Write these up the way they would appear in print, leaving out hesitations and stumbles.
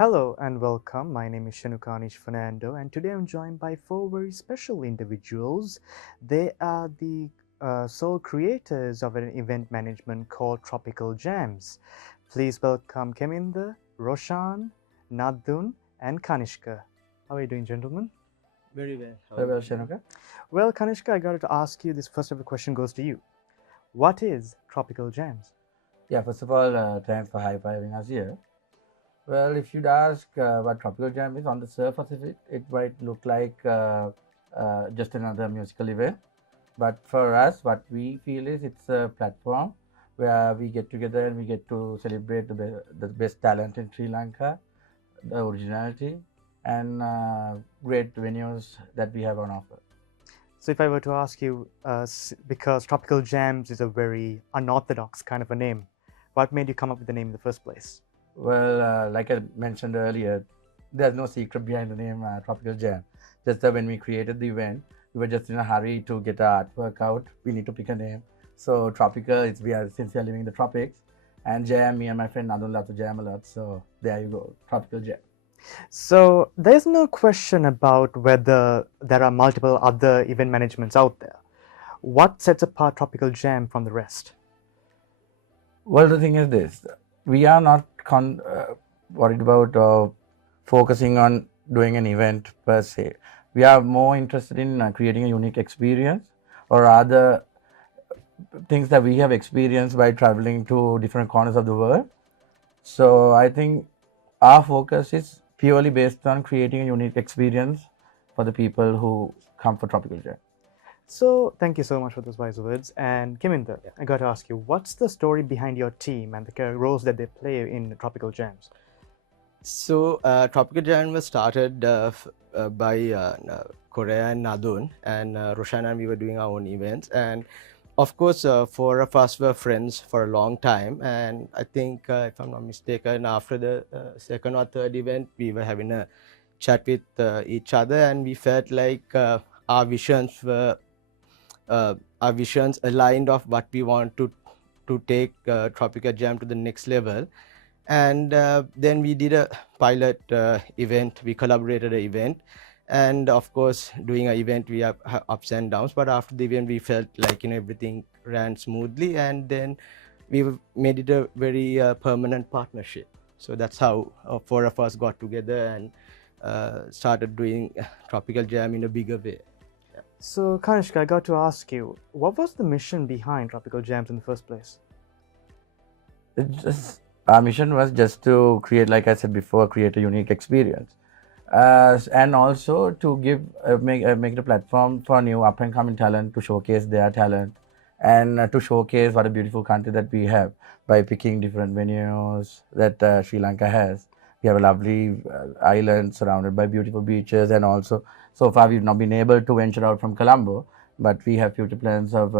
Hello and welcome. My name is Shanukanish Fernando, and today I'm joined by four very special individuals. They are the sole creators of an event management called Tropical Jams. Please welcome Keminda, Roshan, Nadun, and Kanishka. How are you doing, gentlemen? Very well. How Very are well, you doing? Shanuka. Well, Kanishka, I got to ask you this first ever question goes to you. What is Tropical Jams? Yeah, first of all, thanks for high-fiving us here. Well, if you'd ask what Tropical Jam is, on the surface of it, it might look like just another musical event. But for us, what we feel is it's a platform where we get together and we get to celebrate the best talent in Sri Lanka, the originality, and great venues that we have on offer. So, if I were to ask you, because Tropical Jams is a very unorthodox kind of a name, what made you come up with the name in the first place? Well, like I mentioned earlier, there's no secret behind the name Tropical Jam. Just that when we created the event, we were just in a hurry to get our artwork out. We need to pick a name. So Tropical, since we are living in the tropics, and Jam, me and my friend Nadun love to jam a lot. So there you go, Tropical Jam. So there's no question about whether there are multiple other event managements out there. What sets apart Tropical Jam from the rest? Well, the thing is this: we are not worried about focusing on doing an event per se. We are more interested in creating a unique experience, or rather, things that we have experienced by traveling to different corners of the world. So I think our focus is purely based on creating a unique experience for the people who come for Tropical Jam. So thank you so much for those wise words. And Keminda, I got to ask you, what's the story behind your team and the roles that they play in Tropical Jams? So, Tropical Jam was started by Corea and Nadun, and Roshan and we were doing our own events. And of course, four of us were friends for a long time. And I think, if I'm not mistaken, after the second or third event, we were having a chat with each other, and we felt like our visions were our visions aligned of what we want to take Tropical Jam to the next level. And then we did a pilot event. We collaborated an event, and of course, doing an event we have ups and downs. But after the event, we felt like everything ran smoothly, and then we made it a very permanent partnership. So that's how four of us got together and started doing Tropical Jam in a bigger way. So Kanishka, I got to ask you, what was the mission behind Tropical Jams in the first place? Our mission was just to create, like I said before, create a unique experience, and also to make the platform for new up and coming talent to showcase their talent, and to showcase what a beautiful country that we have by picking different venues that Sri Lanka has. We have a lovely island surrounded by beautiful beaches, and also so far we've not been able to venture out from Colombo, but we have future plans of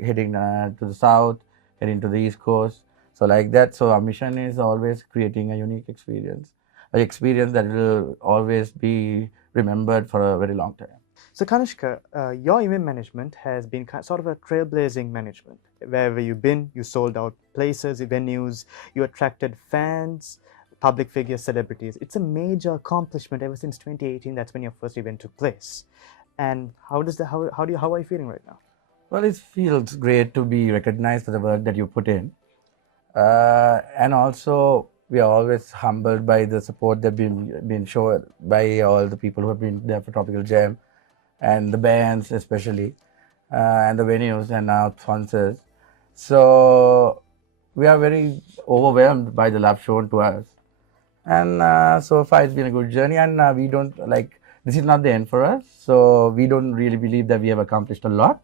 heading to the south, heading to the east coast. So like that. So our mission is always creating a unique experience, an experience that will always be remembered for a very long time. So Kanishka, your event management has been sort of a trailblazing management. Wherever you've been, you sold out places, venues, you attracted fans, public figures, celebrities. It's a major accomplishment ever since 2018. That's when your first event took place. And how are you feeling right now? Well, it feels great to be recognized for the work that you put in, and also we are always humbled by the support that been shown by all the people who have been there for Tropical Jam, and the bands especially, and the venues and our sponsors. So we are very overwhelmed by the love shown to us, and so far it's been a good journey. And we don't like this is not the end for us. So we don't really believe that we have accomplished a lot,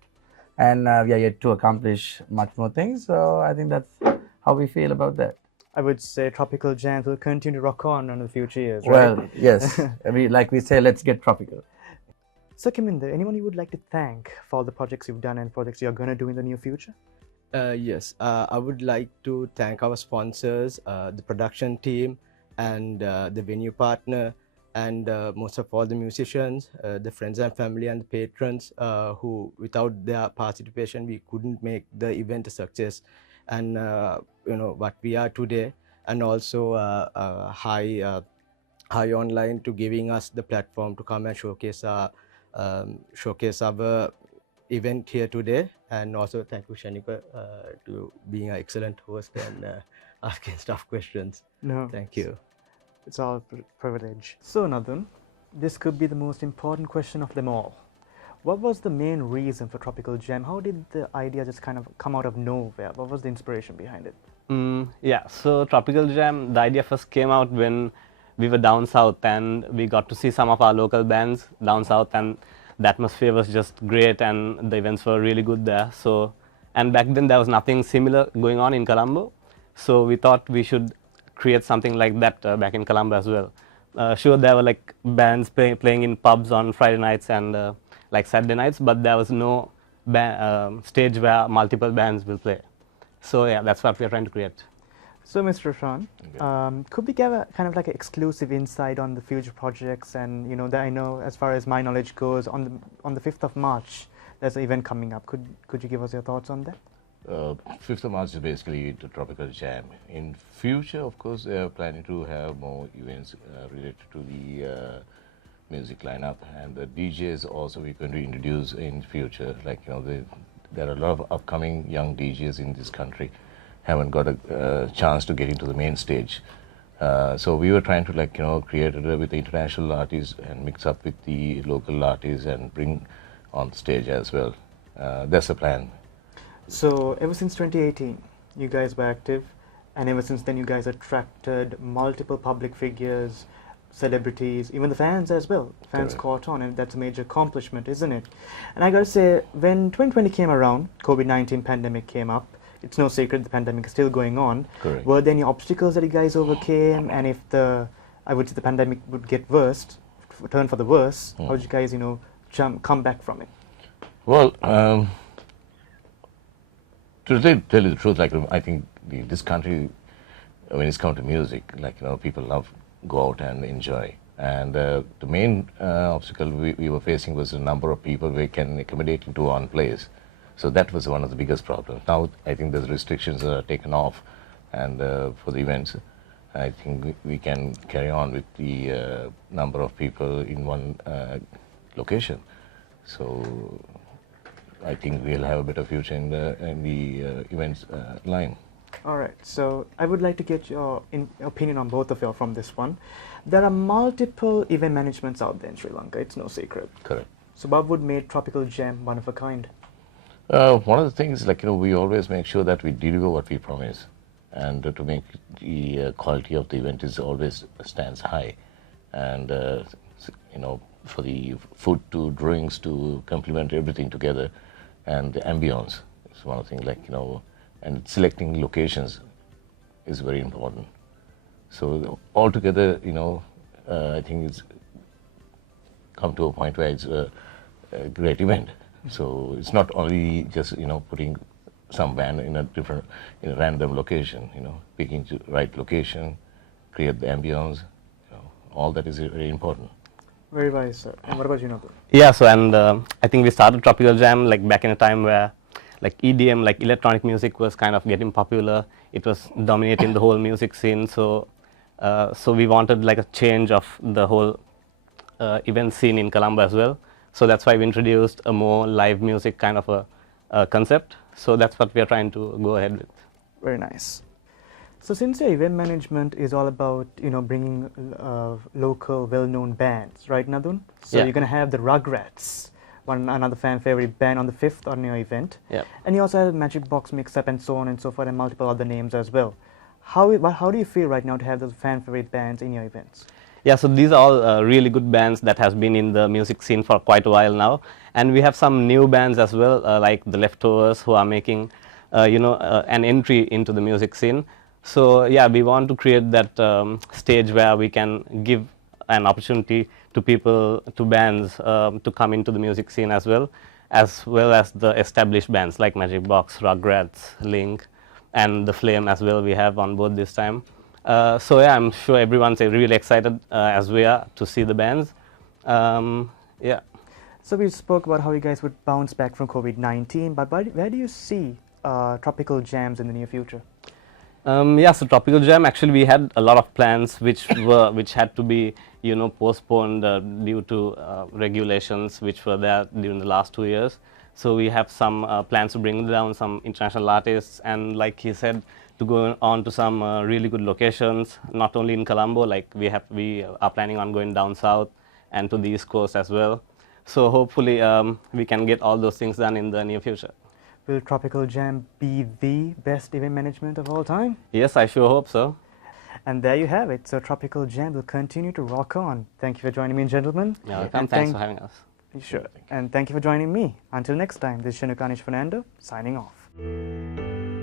and we are yet to accomplish much more things. So I think that's how we feel about that. I would say Tropical Jams will continue to rock on in the future years, right? Well, yes, like we say, let's get tropical. So Keminda, anyone you would like to thank for all the projects you've done and projects you're going to do in the near future? Yes, I would like to thank our sponsors, the production team, and the venue partner, and most of all the musicians, the friends and family, and the patrons who, without their participation, we couldn't make the event a success. And what we are today, and also hi Hi Online to giving us the platform to come and showcase our event here today, and also thank you Shanika to being an excellent host and asking tough questions. No, Thank you. it's all privilege. So, Nadun, this could be the most important question of them all. What was the main reason for Tropical Jam? How did the idea just kind of come out of nowhere? What was the inspiration behind it? Yeah, so Tropical Jam, the idea first came out when we were down south and we got to see some of our local bands down south, and the atmosphere was just great and the events were really good there. So, and back then there was nothing similar going on in Colombo, so we thought we should create something like that back in Colombo as well. Sure, there were like bands playing in pubs on Friday nights and like Saturday nights, but there was no stage where multiple bands will play. So yeah, that's what we are trying to create. So, Mr. Roshan, Okay. could we give a kind of like an exclusive insight on the future projects? And that I know, as far as my knowledge goes, on the 5th of March, there's an event coming up. Could you give us your thoughts on that? 5th of March is basically the Tropical Jam. In future, of course, they are planning to have more events related to the music lineup, and the DJs also we're going to introduce in future. Like there are a lot of upcoming young DJs in this country, haven't got a chance to get into the main stage. So we were trying to create it with the international artists and mix up with the local artists and bring on stage as well. That's the plan. So, ever since 2018, you guys were active, and ever since then, you guys attracted multiple public figures, celebrities, even the fans as well. Fans Correct. caught on, and that's a major accomplishment, isn't it? And I gotta say, when 2020 came around, COVID-19 pandemic came up. It's no secret the pandemic is still going on. Correct. Were there any obstacles that you guys overcame? And if I would say the pandemic would get worse, turn for the worse, how did you guys, come back from it? Well, to tell you the truth, I think this country, when it's come to music, people love go out and enjoy. And the main obstacle we were facing was the number of people we can accommodate into one place. So that was one of the biggest problems. Now I think the restrictions are taken off, and for the events, I think we can carry on with the number of people in one location. So I think we'll have a better future in the events line. All right, so I would like to get your opinion on both of you from this one. There are multiple event managements out there in Sri Lanka, it's no secret. Correct. So what would make Tropical Jam one of a kind? One of the things, we always make sure that we deliver what we promise, and to make the quality of the event is always stands high, and for the food to drinks to complement everything together, and the ambience is one of the things, and selecting locations is very important. So altogether, I think it's come to a point where it's a great event. So it's not only just putting some band in a random location. Picking the right location, create the ambience. All that is very important. Very wise, sir. And what about you, Nadun? Yeah, so and I think we started Tropical Jam like back in a time where like EDM, like electronic music, was kind of getting popular. It was dominating the whole music scene. So so we wanted like a change of the whole event scene in Colombo as well. So that's why we introduced a more live music kind of a concept. So that's what we are trying to go ahead with. Very nice. So since your event management is all about bringing local well-known bands, right, Nadun? So Yeah. you're gonna have the Rugrats, another fan favorite band, on the 5th on your event. Yeah. And you also have Magic Box Mix-Up and so on and so forth, and multiple other names as well. How do you feel right now to have those fan favorite bands in your events? Yeah, so these are all really good bands that has been in the music scene for quite a while now, and we have some new bands as well, like the Leftovers, who are making, an entry into the music scene. So yeah, we want to create that stage where we can give an opportunity to people, to bands, to come into the music scene as well as the established bands like Magic Box, Rugrats, Link, and the Flame as well. We have on board this time. So yeah, I'm sure everyone's really excited as we are to see the bands. Yeah. So we spoke about how you guys would bounce back from COVID-19, but where do you see Tropical Jams in the near future? Yeah, so Tropical Jam, actually we had a lot of plans which had to be, postponed due to regulations which were there during the last 2 years. So we have some plans to bring down some international artists, and like he said, to go on to some really good locations, not only in Colombo, like we are planning on going down south and to the East Coast as well. So hopefully we can get all those things done in the near future. Will Tropical Jam be the best event management of all time? Yes, I sure hope so. And there you have it. So Tropical Jam will continue to rock on. Thank you for joining me, gentlemen. Yeah, welcome. Thanks for having us. Sure. And thank you for joining me. Until next time, this is Kanish Fernando signing off.